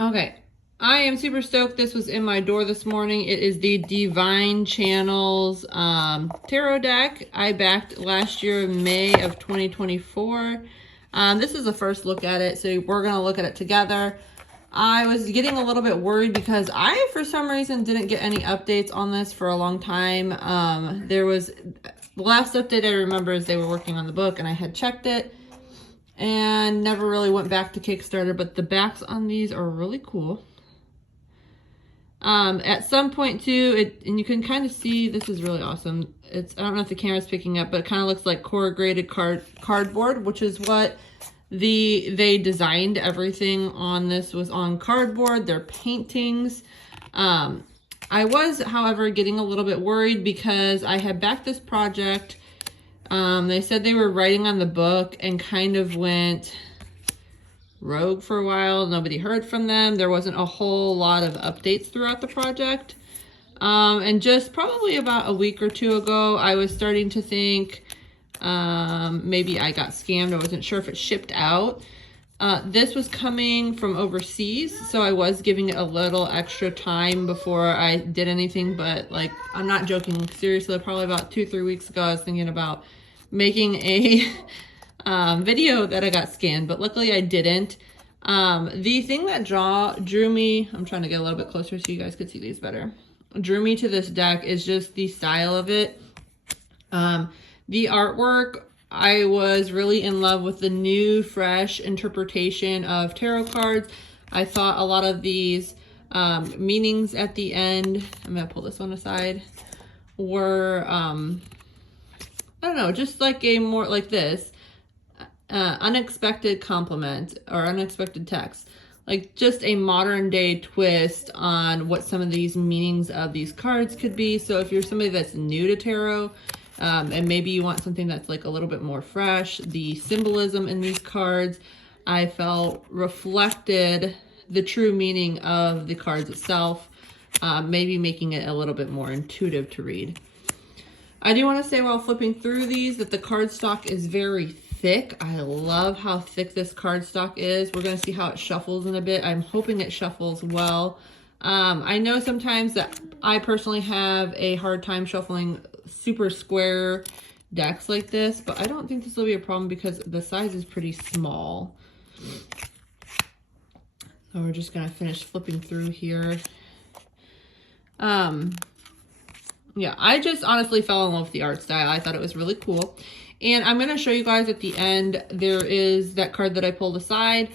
Okay, I am super stoked. This was in my door this morning. It is the Divine Channels tarot deck I backed last year in May of 2024. This is the first look at it, so we're going to look at it together. I was getting a little bit worried because I, for some reason, didn't get any updates on this for a long time. The last update I remember is they were working on the book, and I had checked it and never really went back to Kickstarter, but the backs on these are really cool. At some point too, and you can kind of see, this is really awesome. I don't know if the camera's picking up, but it kind of looks like corrugated cardboard, which is what they designed. Everything on this was on cardboard. They're paintings. I was, however, getting a little bit worried because I had backed this project. They said they were writing on the book and kind of went rogue for a while. Nobody heard from them. There wasn't a whole lot of updates throughout the project. And just probably about a week or two ago, I was starting to think maybe I got scammed. I wasn't sure if it shipped out. This was coming from overseas, so I was giving it a little extra time before I did anything, but like, I'm not joking. Seriously, probably about 2-3 weeks ago, I was thinking about making a video that I got scanned, but luckily I didn't. The thing that drew me, I'm trying to get a little bit closer so you guys could see these better, drew me to this deck is just the style of it. The artwork, I was really in love with the new, fresh interpretation of tarot cards. I thought a lot of these meanings at the end, I'm going to pull this one aside, were, I don't know, just like a more like this, unexpected compliment or unexpected text. Like just a modern day twist on what some of these meanings of these cards could be. So if you're somebody that's new to tarot, and maybe you want something that's like a little bit more fresh, the symbolism in these cards, I felt reflected the true meaning of the cards itself, maybe making it a little bit more intuitive to read. I do want to say while flipping through these that the cardstock is very thick. I love how thick this cardstock is. We're going to see how it shuffles in a bit. I'm hoping it shuffles well. I know sometimes that I personally have a hard time shuffling super square decks like this, but I don't think this will be a problem because the size is pretty small. So we're just going to finish flipping through here. Yeah, I just honestly fell in love with the art style. I thought it was really cool. And I'm going to show you guys at the end, there is that card that I pulled aside.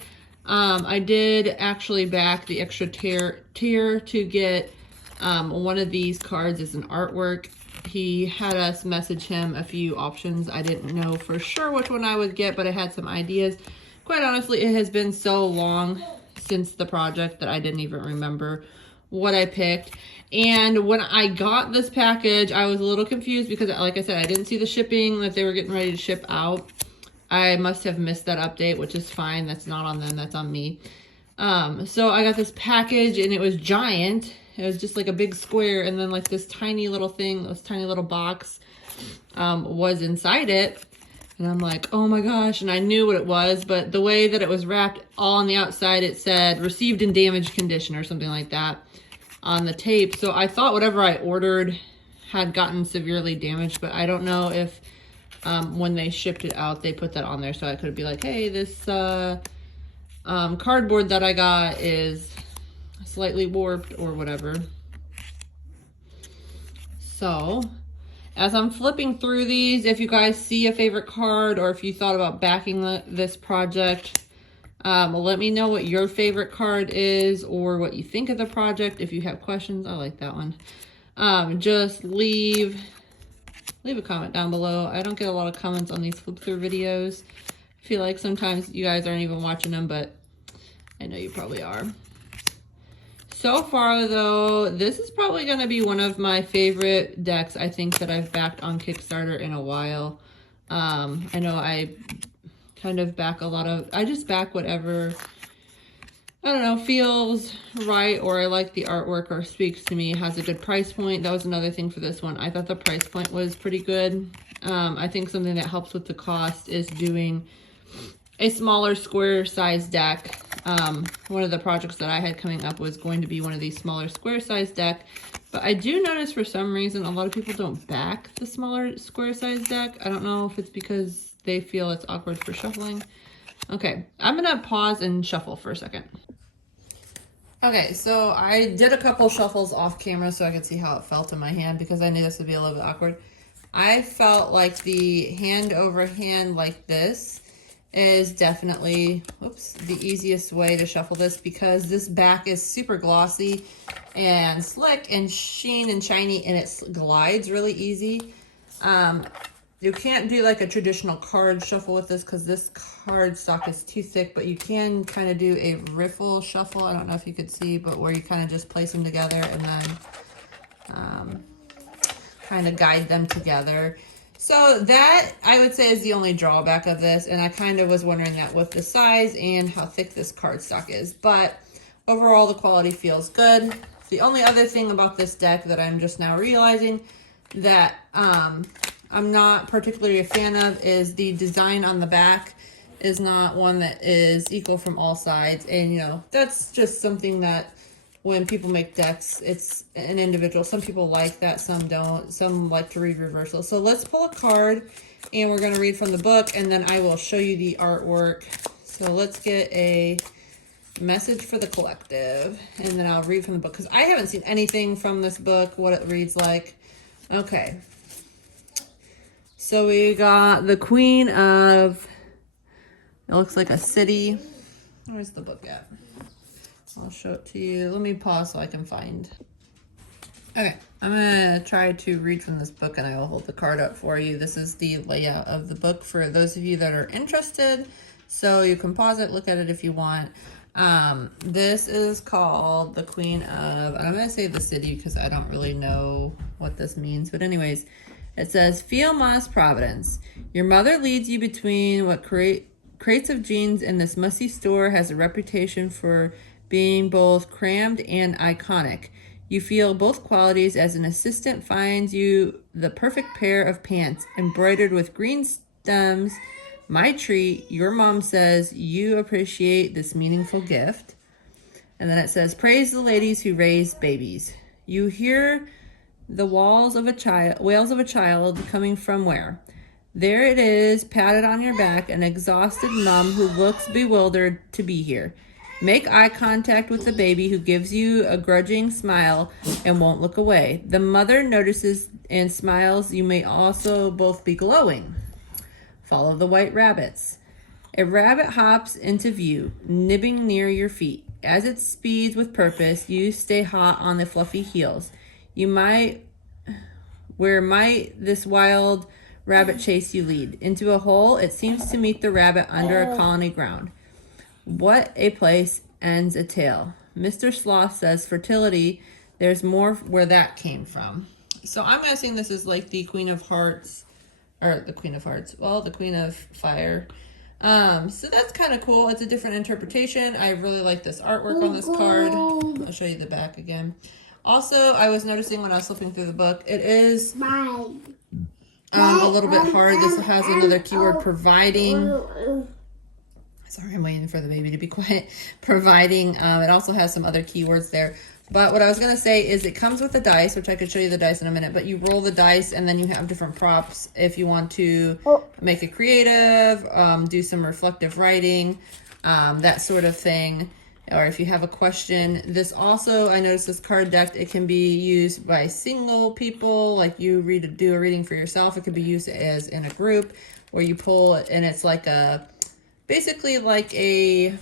I did actually back the extra tier to get one of these cards as an artwork. He had us message him a few options. I didn't know for sure which one I would get, but I had some ideas. Quite honestly, it has been so long since the project that I didn't even remember what I picked. And when I got this package, I was a little confused because, like I said, I didn't see the shipping that they were getting ready to ship out. I must have missed that update, which is fine. That's not on them, that's on me. So I got this package and it was giant. It was just like a big square, and then like this tiny little thing, this tiny little box was inside it. And I'm like, oh my gosh, and I knew what it was, but the way that it was wrapped all on the outside, it said received in damaged condition or something like that on the tape. So I thought whatever I ordered had gotten severely damaged, but I don't know if when they shipped it out, they put that on there. So I could be like, hey, this cardboard that I got is slightly warped or whatever. So as I'm flipping through these, if you guys see a favorite card or if you thought about backing this project, let me know what your favorite card is or what you think of the project. If you have questions, I like that one. Just leave a comment down below. I don't get a lot of comments on these flip through videos. I feel like sometimes you guys aren't even watching them, but I know you probably are. So far though, this is probably going to be one of my favorite decks I think that I've backed on Kickstarter in a while. I know I kind of back a lot of, I just back whatever, I don't know, feels right, or I like the artwork or speaks to me, has a good price point. That was another thing for this one. I thought the price point was pretty good. I think something that helps with the cost is doing a smaller square size deck. one of the projects that I had coming up was going to be one of these smaller square size deck. But I do notice for some reason a lot of people don't back the smaller square size deck. I don't know if it's because they feel it's awkward for shuffling. Okay, I'm gonna pause and shuffle for a second. Okay, so I did a couple shuffles off camera so I could see how it felt in my hand because I knew this would be a little bit awkward. I felt like the hand over hand like this is definitely, the easiest way to shuffle this because this back is super glossy and slick and sheen and shiny and it glides really easy. You can't do like a traditional card shuffle with this because this card stock is too thick, but you can kind of do a riffle shuffle. I don't know if you could see, but where you kind of just place them together and then kind of guide them together. So that, I would say, is the only drawback of this, and I kind of was wondering that with the size and how thick this cardstock is. But overall, the quality feels good. The only other thing about this deck that I'm just now realizing that I'm not particularly a fan of is the design on the back is not one that is equal from all sides. And, you know, that's just something that when people make decks, it's an individual. Some people like that, some don't. Some like to read reversal. So let's pull a card and we're going to read from the book and then I will show you the artwork. So let's get a message for the collective and then I'll read from the book because I haven't seen anything from this book, what it reads like. Okay. So we got the Queen of, it looks like a city. Where's the book at? I'll show it to you. Let me pause so I can find. Okay, I'm gonna try to read from this book and I will hold the card up for you. This is the layout of the book for those of you that are interested. So you can pause it, look at it if you want. This is called the Queen of, and I'm gonna say the city because I don't really know what this means. But anyways, it says, feel modest providence. Your mother leads you between what crates of jeans in this musty store has a reputation for being both crammed and iconic. You feel both qualities as an assistant finds you the perfect pair of pants embroidered with green stems. My treat, your mom says you appreciate this meaningful gift. And then it says, praise the ladies who raise babies. You hear the wails of a child coming from where? There it is, patted on your back, an exhausted mom who looks bewildered to be here. Make eye contact with the baby who gives you a grudging smile and won't look away. The mother notices and smiles. You may also both be glowing. Follow the white rabbits. A rabbit hops into view, nibbing near your feet. As it speeds with purpose, you stay hot on the fluffy heels. Where might this wild rabbit chase you lead? Into a hole, it seems to meet the rabbit under a colony ground. What a place ends a tale. Mr. Sloth says fertility, there's more where that came from. So I'm guessing this is like the Queen of Hearts, or the Queen of Hearts, well, the Queen of Fire. So that's kind of cool. It's a different interpretation. I really like this artwork on this card. I'll show you the back again. Also, I was noticing when I was flipping through the book, it is a little bit hard. This has another keyword, providing. Sorry, I'm waiting for the baby to be quiet. Providing. It also has some other keywords there. But what I was going to say is it comes with a dice, which I could show you the dice in a minute. But you roll the dice and then you have different props if you want to make it creative, do some reflective writing, that sort of thing. Or if you have a question. This also, I noticed this card deck, it can be used by single people. Like you do a reading for yourself. It could be used as in a group where you pull it and it's like basically like a,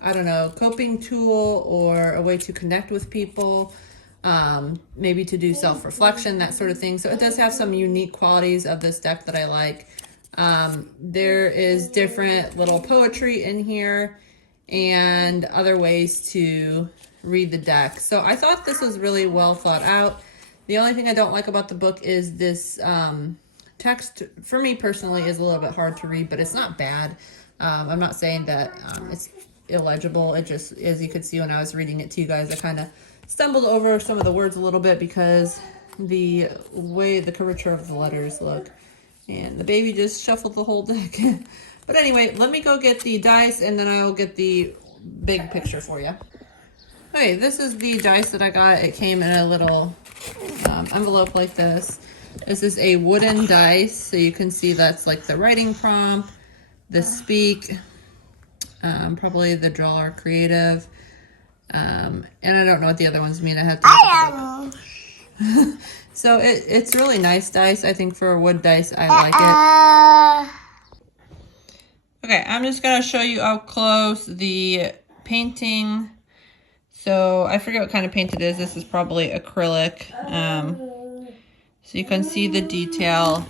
I don't know, coping tool or a way to connect with people, maybe to do self-reflection, that sort of thing. So it does have some unique qualities of this deck that I like. There is different little poetry in here and other ways to read the deck. So I thought this was really well thought out. The only thing I don't like about the book is this text, for me personally, is a little bit hard to read, but it's not bad. I'm not saying that it's illegible. It just, as you could see when I was reading it to you guys, I kind of stumbled over some of the words a little bit because the way the curvature of the letters look. And the baby just shuffled the whole deck. But anyway, let me go get the dice and then I'll get the big picture for you. Okay, this is the dice that I got. It came in a little envelope like this. This is a wooden dice, so you can see that's like the writing prompt, the speak, probably the draw or creative, and I don't know what the other ones mean. I have to look it up. So it's really nice dice. I think for a wood dice, I like it. Okay, I'm just gonna show you up close the painting. So I forget what kind of paint it is. This is probably acrylic. So you can see the detail.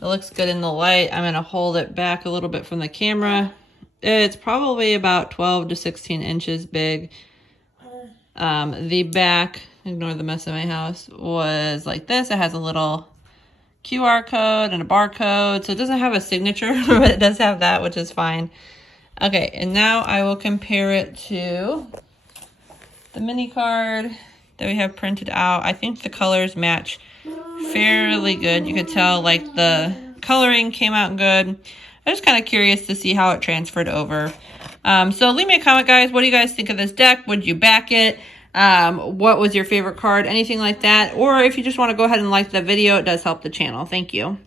It looks good in the light. I'm gonna hold it back a little bit from the camera. It's probably about 12 to 16 inches big. The back, ignore the mess in my house, was like this. It has a little QR code and a barcode. So it doesn't have a signature, but it does have that, which is fine. Okay, and now I will compare it to the mini card that we have printed out. I think the colors match fairly good. You could tell like the coloring came out good. I'm just kind of curious to see how it transferred over. So leave me a comment, guys. What do you guys think of this deck? Would you back it? What was your favorite card? Anything like that? Or if you just want to go ahead and like the video, it does help the channel. Thank you.